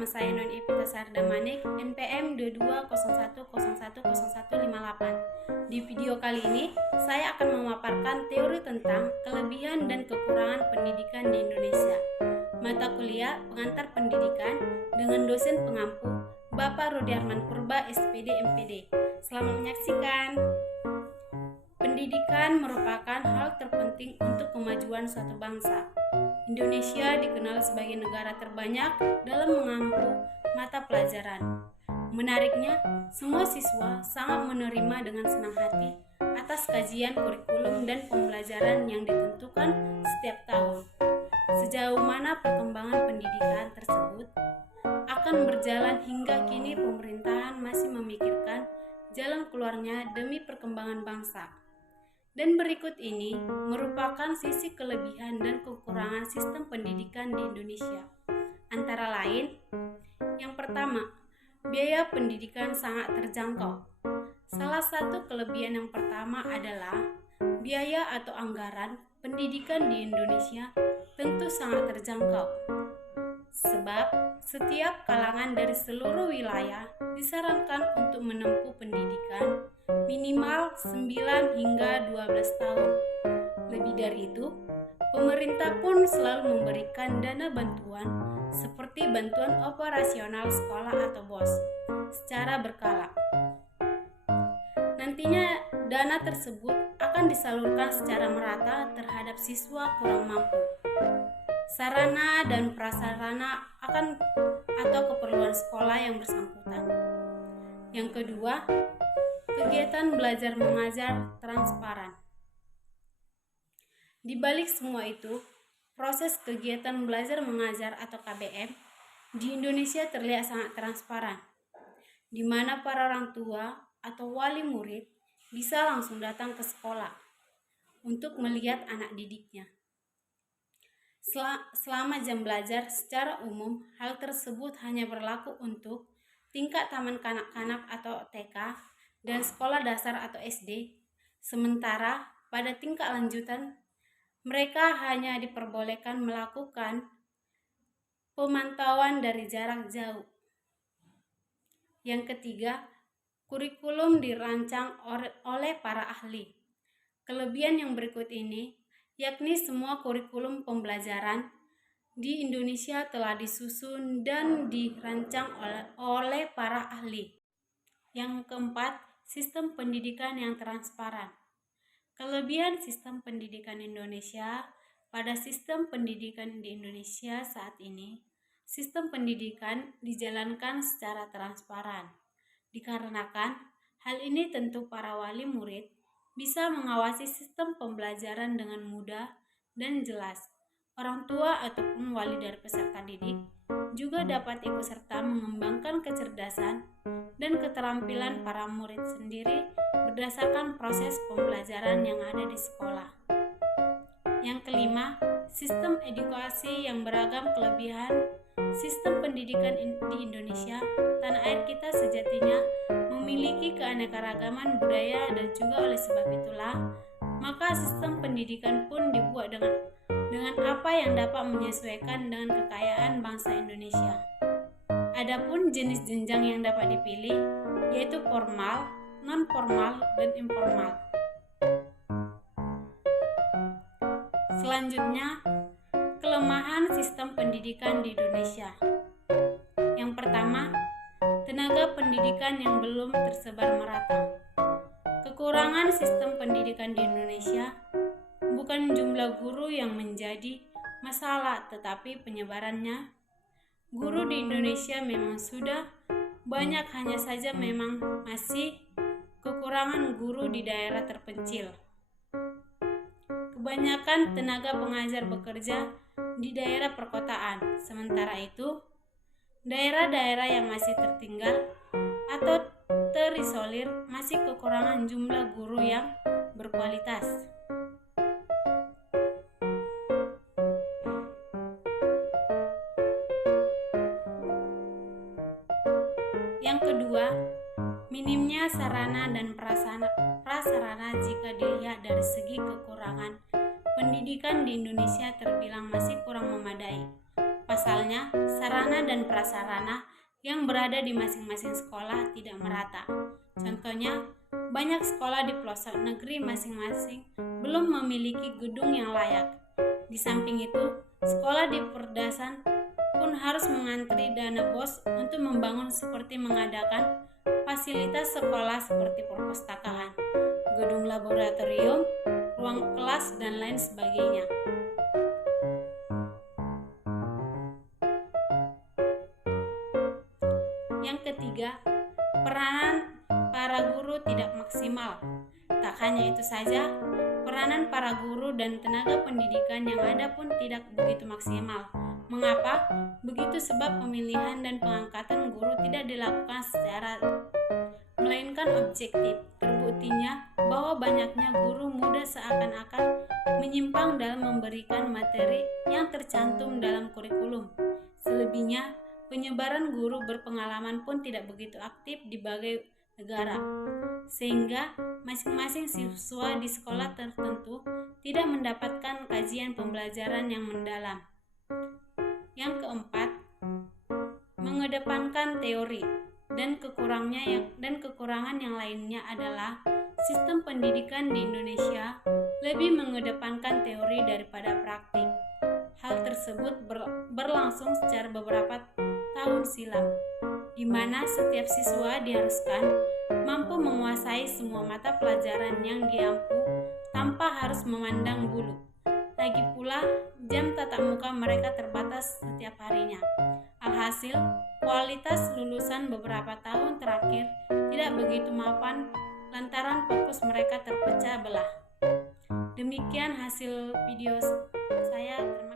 nama saya Non Epita Sardamanik, NPM 2201010158. Di video kali ini, saya akan memaparkan teori tentang kelebihan dan kekurangan pendidikan di Indonesia. Mata kuliah pengantar pendidikan dengan dosen pengampu, Bapak Rudiarman Purba, SPD MPD. Selamat menyaksikan. Pendidikan merupakan hal terpenting untuk kemajuan suatu bangsa. Indonesia dikenal sebagai negara terbanyak dalam mengampu mata pelajaran. Menariknya, semua siswa sangat menerima dengan senang hati atas kajian kurikulum dan pembelajaran yang ditentukan setiap tahun. Sejauh mana perkembangan pendidikan tersebut akan berjalan hingga kini pemerintahan masih memikirkan jalan keluarnya demi perkembangan bangsa. Dan berikut ini merupakan sisi kelebihan dan kekurangan sistem pendidikan di Indonesia. Antara lain, yang pertama, biaya pendidikan sangat terjangkau. Salah satu kelebihan yang pertama adalah biaya atau anggaran pendidikan di Indonesia tentu sangat terjangkau. Sebab setiap kalangan dari seluruh wilayah disarankan untuk menempuh pendidikan minimal 9 hingga 12 tahun. Lebih dari itu, pemerintah pun selalu memberikan dana bantuan seperti bantuan operasional sekolah atau BOS secara berkala. Nantinya dana tersebut akan disalurkan secara merata terhadap siswa kurang mampu. Sarana dan prasarana atau keperluan sekolah yang bersangkutan. Yang kedua, kegiatan belajar mengajar transparan. Di balik semua itu, proses kegiatan belajar mengajar atau KBM di Indonesia terlihat sangat transparan, di mana para orang tua atau wali murid bisa langsung datang ke sekolah untuk melihat anak didiknya. Selama jam belajar secara umum, hal tersebut hanya berlaku untuk tingkat taman kanak-kanak atau TK dan sekolah dasar atau SD. Sementara pada tingkat lanjutan, mereka hanya diperbolehkan melakukan pemantauan dari jarak jauh. Yang ketiga, kurikulum dirancang oleh para ahli. Kelebihan yang berikut ini yakni semua kurikulum pembelajaran di Indonesia telah disusun dan dirancang oleh para ahli. Yang keempat, sistem pendidikan yang transparan. Kelebihan sistem pendidikan Indonesia. Pada sistem pendidikan di Indonesia saat ini, sistem pendidikan dijalankan secara transparan. Dikarenakan hal ini tentu para wali murid bisa mengawasi sistem pembelajaran dengan mudah dan jelas. Orang tua ataupun wali dari peserta didik juga dapat ikut serta mengembangkan kecerdasan dan keterampilan para murid sendiri berdasarkan proses pembelajaran yang ada di sekolah. Yang kelima, sistem edukasi yang beragam. Kelebihan sistem pendidikan di Indonesia, tanah air kita sejatinya memiliki keanekaragaman budaya, dan juga oleh sebab itulah maka sistem pendidikan pun dibuat dengan apa yang dapat menyesuaikan dengan kekayaan bangsa Indonesia. Adapun jenis jenjang yang dapat dipilih yaitu formal, non-formal, dan informal. Selanjutnya, kelemahan sistem pendidikan di Indonesia. Yang pertama, tenaga pendidikan yang belum tersebar merata. Kekurangan sistem pendidikan di Indonesia bukan jumlah guru yang menjadi masalah, tetapi penyebarannya. Guru di Indonesia memang sudah banyak, hanya saja memang masih kekurangan guru di daerah terpencil. Kebanyakan tenaga pengajar bekerja di daerah perkotaan, sementara itu daerah-daerah yang masih tertinggal atau terisolir masih kekurangan jumlah guru yang berkualitas. Yang kedua, minimnya sarana dan prasarana. Jika dilihat dari segi kekurangan, pendidikan di Indonesia terbilang masih kurang memadai. Pasalnya, sarana dan prasarana yang berada di masing-masing sekolah tidak merata. Contohnya, banyak sekolah di pelosok negeri masing-masing belum memiliki gedung yang layak. Di samping itu, sekolah di perdasan pun harus mengantri dana BOS untuk membangun seperti mengadakan fasilitas sekolah seperti perpustakaan, gedung laboratorium, ruang kelas, dan lain sebagainya. Yang ketiga, peranan para guru tidak maksimal. Tak hanya itu saja, peranan para guru dan tenaga pendidikan yang ada pun tidak begitu maksimal. Mengapa? Begitu sebab pemilihan dan pengangkatan guru tidak dilakukan secara melainkan objektif. Terbuktinya bahwa banyaknya guru muda seakan-akan menyimpang dalam memberikan materi yang tercantum dalam kurikulum. Selebihnya, penyebaran guru berpengalaman pun tidak begitu aktif di berbagai negara, sehingga masing-masing siswa di sekolah tertentu tidak mendapatkan kajian pembelajaran yang mendalam. Yang keempat, mengedepankan teori dan kekurangan yang lainnya adalah sistem pendidikan di Indonesia lebih mengedepankan teori daripada praktik. Hal tersebut berlangsung secara beberapa tahun silam, di mana setiap siswa diharuskan mampu menguasai semua mata pelajaran yang diampu tanpa harus memandang bulu. Lagi pula, jam tatap muka mereka terbatas setiap harinya. Alhasil, kualitas lulusan beberapa tahun terakhir tidak begitu mapan lantaran fokus mereka terpecah belah. Demikian hasil video saya.